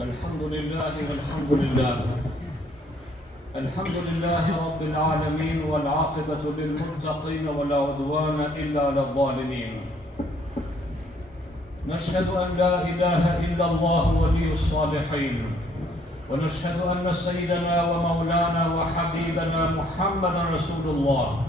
الحمد لله والحمد لله الحمد لله رب العالمين والعاقبة للمتقين ولا عدوان إلا على الظالمين نشهد أن لا إله إلا الله ولي الصالحين ونشهد أن سيدنا ومولانا وحبيبنا محمدا رسول الله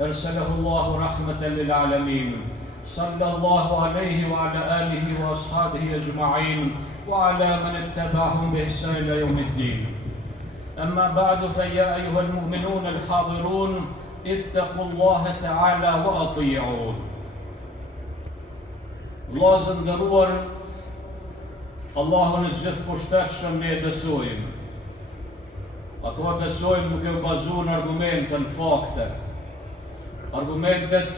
أرسله الله رحمة للعالمين صلى الله عليه وعلى آله وأصحابه أجمعين وعلى من اتبعهم بإحسان إلى يوم الدين أما بعد فيا أيها المؤمنون الحاضرون اتقوا الله تعالى وأطيعون الله zëndëruar, Allahun e gjithë pushtetshëm ne besojmë. Ato besojmë duke u bazuar në argumente, në fakte. Argumentet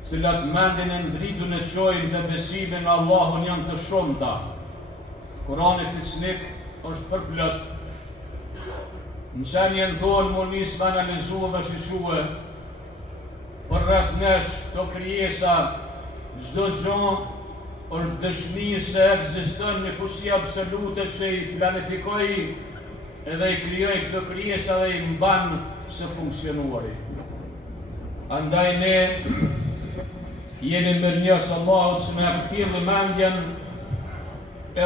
cilat mendin e ndritur e çojnë të besimin në Allahun janë të shumta. Kurani fisnik është përplot. Në shenjën tonë më nisë me analizua me shishue për rreth nesh të krijesa, çdo gjë është dëshmi se ekziston një fuqi absolute që i planifikoi edhe i krijoi këtë krijesa dhe i mban së funksionuari. Andaj ne jemi mirënjohës Allahut që na kthjellë mendjen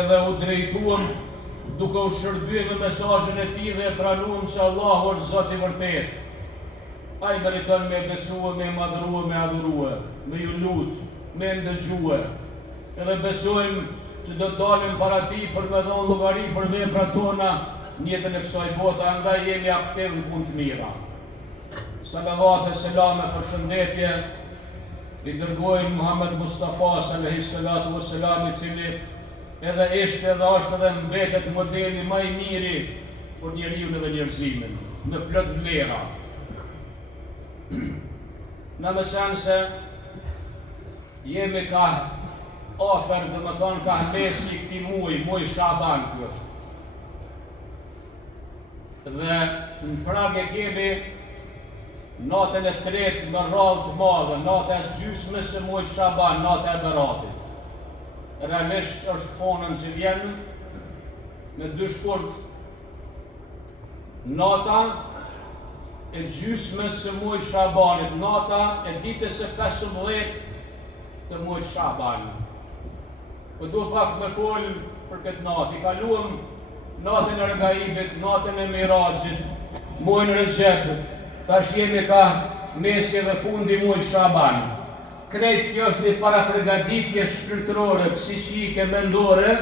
edhe u drejtuam duke u shërbyer me mesazhin e tij dhe pranuam se Allahu është Zot i vërtet. Ai meriton me besue, me madhrue, me adhurue, me ju lut, me ndëgjue. Edhe besojmë që do të dalim para tij për me dhënë llogari për veprat tona në jetën e kësaj bote, andaj jemi aktiv në punë të mira. Salavat e selame për shëndetje i dërgojnë Muhammed Mustafa sallallahu salatu wassalam, i cili edhe ishte edhe është edhe mbetet modeli më i miri për njeriun edhe njerëzimin, në plot vlera. Në mesan se jemi ka afer, dhe më thonë ka mesi këti muj Shaban kjo është. Dhe në prag e kemi natën e tretë më radhë të madhe, natë e gjysme se muj Shaban, natë e Beratit. Realisht është honën që vjen me dy shkurt. Nata e gjysme se muj Shabanit, nata e ditës e 15 të muj Shaban. Po du pak me folë për këtë natë. I kaluam natën e Regaibit, natën e Mirajit, mujnë Recep, tash jemi ka mesi dhe fundi mujt Shaban. Krejt kjo është një para përgatitje shpirtërore, psiqike, mendore.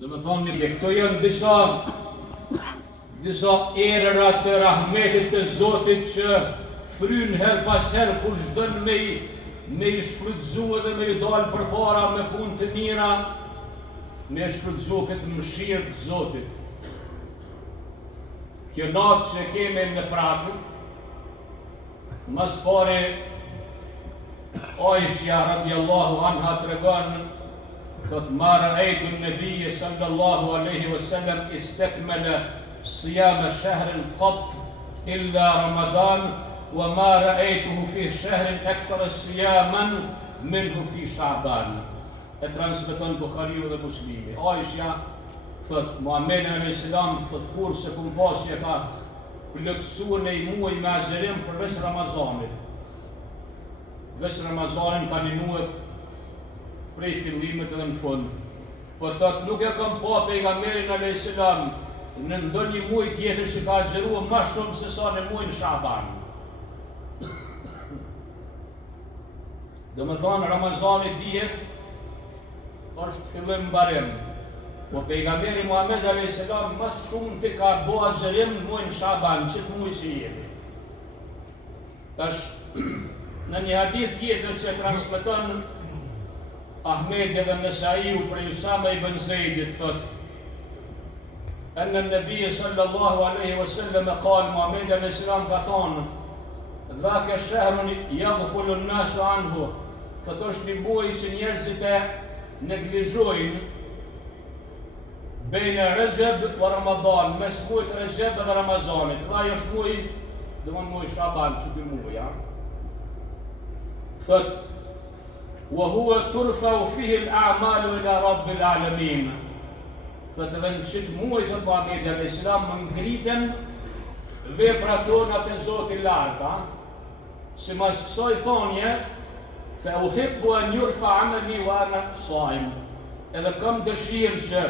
Dhe me thonë një këto janë disa erëra të rahmetit të Zotit që frynë her pas her kur shdën me i shfrytëzu edhe me i dalë për para me punë të mira, me shfrytëzu këtë mëshirë të Zotit. Kjo natë që kemi në pragë, mas pare Aisha radiallahu anha të regon, thot ma ra'aytu an-nabiyya sallallahu alaihi wasallam istakmala siyama shahrin qat illa Ramadan wa ma ra'aytuhu fi shahrin akthara siyaman minhu fi Sha'ban. E transmeton Buhariu dhe Muslimi. Aisha thot Muhamedi alayhis salam thot kur se kum pasi e ka plotësuar në muaj me azherim përveç Ramazanit. Veç Ramazanin ka ninuar prej fillimit edhe në fund. Po thot nuk e kam pa pejgamberin alayhis salam në ndonjë muaj tjetër që ka azheruar më shumë se sa në muajin Sha'ban. Dhe me thonë, Ramazani dihet është fillim mbarim. Po pejgamberi Muhammed a.s. mas shumë të ka bo azherim në muajin Shaban, qëtë muaj që jemi. Tash, në një hadith tjetër që transmeton Ahmedi dhe Nesaiu për Usama ibn Zeidit, thot Anna an-Nabi sallallahu alaihi wasallam qal Muhammed a.s. ka thonë dhaka shahrun yaghfulu an-nasu anhu. Thot është një muaj që njerëzit e neglizhojnë bejnë Recep dhe Ramadan, mes muajt Recep dhe Ramazanit. Dhe ajo është muaj, dhe muaj Shaban, që dy muaj, ja. Thot wa huwa turfa'u fihi al-a'malu ila rabbil alamin. Thot edhe në qëtë muaj, thot Muhamedi alayhis salam, më ngriten veprat tona te Zoti i lartë, si mas kësaj thonje, fa uhibbu an yurfa amali wa ana saim. Edhe kam dëshirë që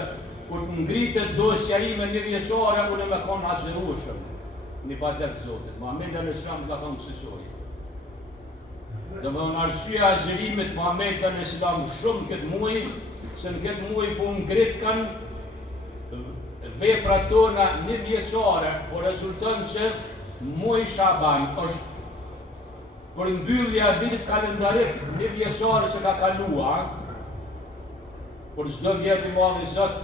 kur të ngritet dosja ime një vjeçare, unë me kon agjërueshëm në ibadet të Zotit. Muhamedi alayhis salam ka thënë kësaj. Domthon arsyeja e agjërimit Muhamedi alayhis salam shumë këtë muaj, se në këtë muaj po ngritkan veprat tona një vjeçare, por rezulton që muaj Shaban është për mbyllja e vitit kalendarik një vjeçare që ka kaluar. Por çdo vjet i madh i Zot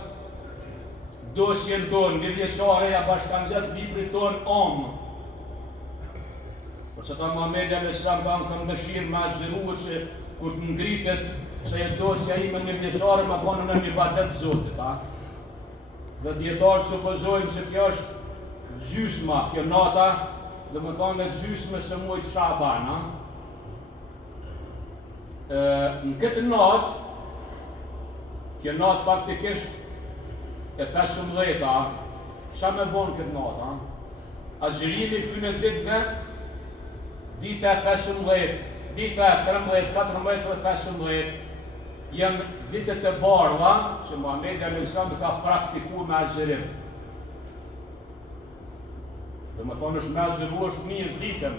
dosjen tonë një vjeçare ja bashkangjet librit ton Por që ta Muhamedi alayhis salam kam dëshirë me agjëruar që kur të ngritet që e dosja ime një vjeçare ma konë në një ibadet të Zotit, Dhe dietarët supozojnë që kjo është gjysma, kjo nata, dhe më thonë e gjysme së muajit Shaban, Në këtë natë, kjo natë faktikisht e 15, ç'a me bon këtë natë, Agjërimi këtyne ditëve, dita e 15, dita e 13, 14 dhe 15, janë ditët e bardha që Muhamedi alayhis salam ka praktikuar me agjërim. Dhe më thonë është me agjëru është mirë ditën,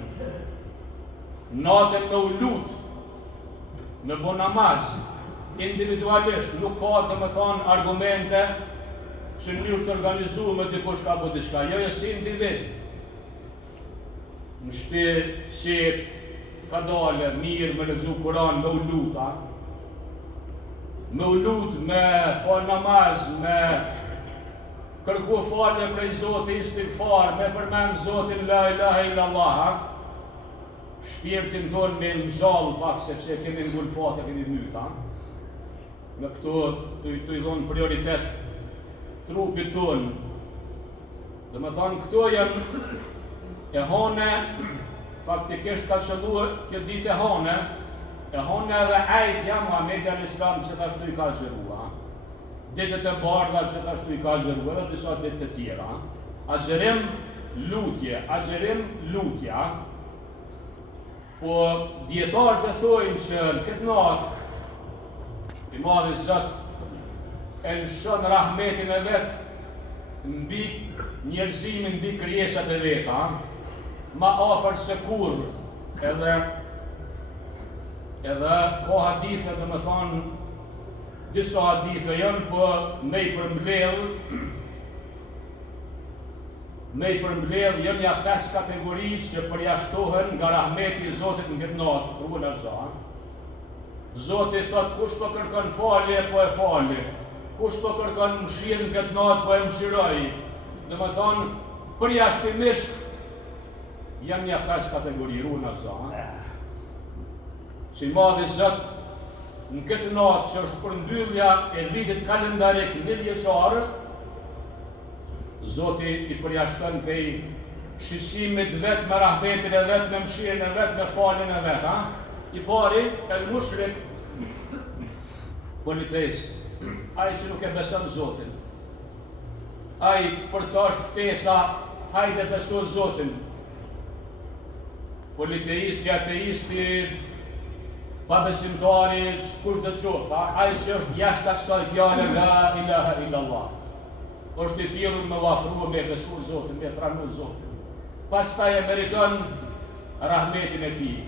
natën me u lut, me bo namaz, individualisht, nuk ka dhe më thonë argumente që njërë të organizuar me dikush ka bo diçka, jo e si individ. Në shtëpi, qetë, ka dale, mirë me lexu Kur'an, me u lut, me u lut, me fal namaz, me kërku falje prej Zotit, istighfar, me përmend Zotin la ilaha illallah, shpirtin tonë me ngjall pak sepse kemi ngulfat e kemi myt, Me këto të i dhonë prioritet trupit tonë. Dhe me thonë këto janë e hone, faktikisht ka qëlluar kjo ditë e hone edhe ajt jam Muhamedi alayhis salam që thashtu i ka agjërua. Ditët e bardha që thashtu i ka agjërua dhe disa ditë të tjera. Agjërim, lutja. Po dietarët e thojnë që në këtë natë i madhi Zot e lëshon rahmetin e vet mbi njerëzimin, mbi krijesat e veta, ma afër se kur, edhe ka hadithe dhe me thonë, disa hadithe janë, po me i përmbledh janë ja 5 kategori që përjashtohen nga rahmeti i Zotit në këtë natë, Zoti thot, kush po kërkon falje, po e falje, kush po kërkon mëshirë në këtë natë, po e mëshiroj. Dhe me thonë, përjashtimisht janë ja 5 kategori, Si madhi Zot, në këtë natë që është përmbyllja e vitit kalendarik një vjeçar, Zoti i përjashton prej shqetësimit vet me rahmetin e vet, me mëshirën e vet, me faljen e vet, I pari, el mushrik, politeist, ai që nuk e beson Zotin. Ai për ta është ftesa, hajde beso Zotin. Politeisti, ateisti, pabesimtari, kush do të qoftë, ai që është jashtë kësaj fjale la ilaha illallah. Është I thirrur me vafru me besu Zotin, me pranu Zotin. Pastaj e meriton rahmetin e tij.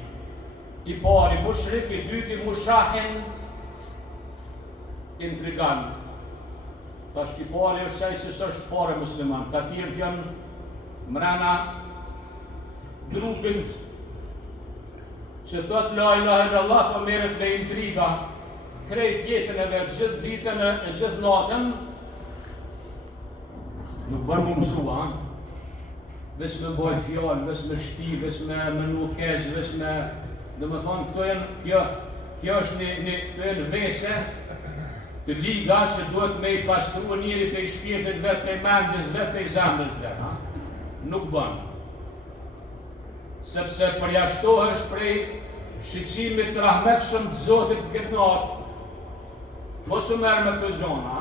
I pari mushrik, I dyti mushahin intrigant. Tash I pari është ai që s'është fare musliman, ta tjerë janë mrena grupin që thot la ilaha illallah, po merret me intriga, krejt jetën e vet, gjithë ditën e gjithë natën, nuk bën më mësua, veç me bajt fjallë, veç me shti, veç me nukesh, veç me, dhe me thonë, kjo është këto janë vese të liga që duhet me I pastru njëri pe I shpirtit vet, pe mendjes vet, pe zemrës vet, nuk bën. Sepse përjashtohesh prej shqicimit të rahmetshëm të Zotit këtë natë, mos u merr me këto gjona.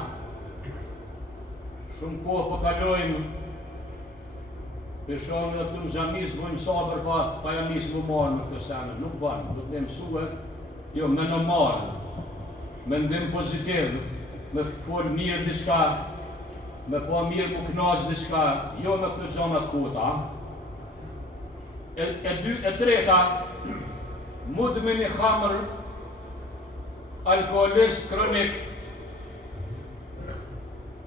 Shumë kohë po kalojmë, për shkak të këtu në xhamis bëjmë sabër pa jam nisë më marrë me këto sene. Nuk banë, do të mësue, jo, me në marrë, me ndim pozitiv, me folë mirë diçka, me po mirë më knaqë diçka, jo me këto gjona të kota. E treta, mudmin i khamër, alkoholist kronik,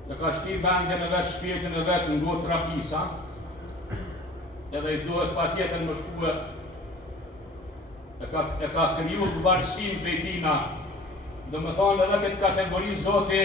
e ka shti bendjen e vetë, shpjetin e vetë në gotë rakisa, edhe i duhet pa tjetër më shkue, e ka kriju të varësim për tina, dhe me thonë edhe këtë kategori Zoti